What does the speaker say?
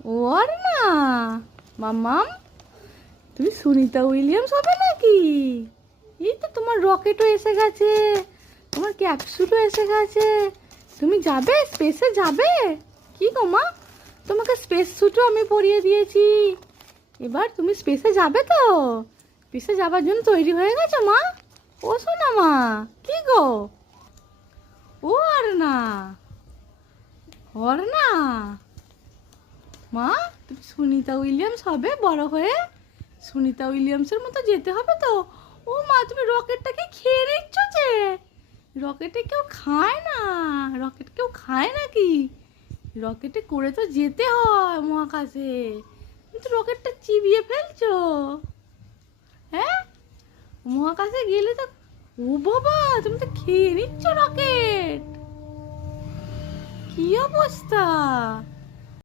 ও আর না মাম্মাম, তুমি সুনিতা উইলিয়ামস হবে নাকি? এই তো তোমার রকেটও এসে গেছে, তোমার ক্যাপসুলও এসে গেছে। তুমি যাবে, স্পেসে যাবে? কি গো মা, তোমাকে স্পেস স্যুটও আমি পরিয়ে দিয়েছি। এবার তুমি স্পেসে যাবে তো? স্পেসে যাবার জন্য তৈরি হয়ে গেছো মা? ও শোনা মা, কি গো? ও আর না, ওর না মা, তুমি সুনিতা উইলিয়ামস হবে বড় হয়ে? সুনিতা উইলিয়ামসের মতো যেতে হবে তো। ও মা, তুমি রকেটটাকে খেয়ে নিচ্ছ যে? রকেটে কেউ খায় না, রকেট কেউ খায় নাকি? রকেটে করে তো যেতে হয় মহাকাশে, তুমি তো রকেটটা চিবিয়ে ফেলছো। হ্যাঁ, মহাকাশে গেলে তো, ও বাবা, তুমি তো খেয়ে নিচ্ছ রকেট। কি অবস্থা!